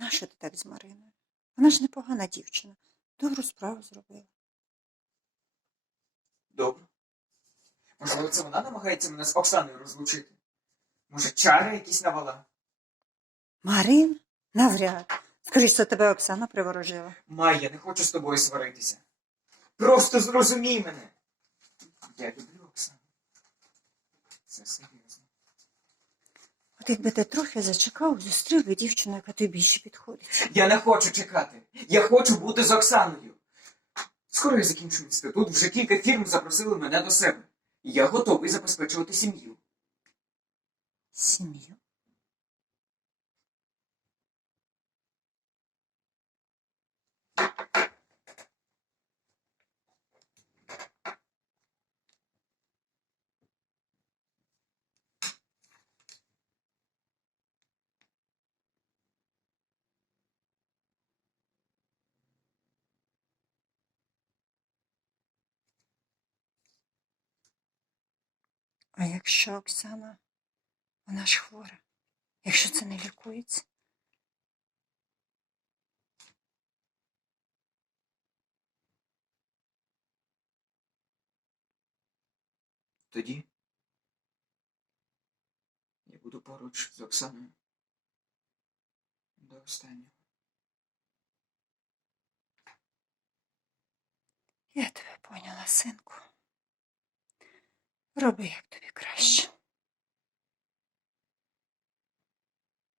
Нащо ти так з Мариною? Вона ж непогана дівчина. Добру справу зробила. Добре. Можливо, це вона намагається мене з Оксаною розлучити? Може, чари якісь навала? Марин? Навряд. Скоріше, це тебе Оксана приворожила. Май, я не хочу з тобою сваритися. Просто зрозумій мене. Я люблю Оксану. Це серйозно. От якби ти трохи зачекав, зустрів би дівчину, яка тобі більше підходить. Я не хочу чекати. Я хочу бути з Оксаною. Скоро я закінчу інститут, вже кілька фірм запросили мене до себе. І я готовий забезпечувати сім'ю. Сім'ю. А якщо Оксана, вона ж хвора, якщо це не лікується, Тоді я буду поруч з Оксаною до останнього. я тебе поняла, синку. Роби, як тобі краще.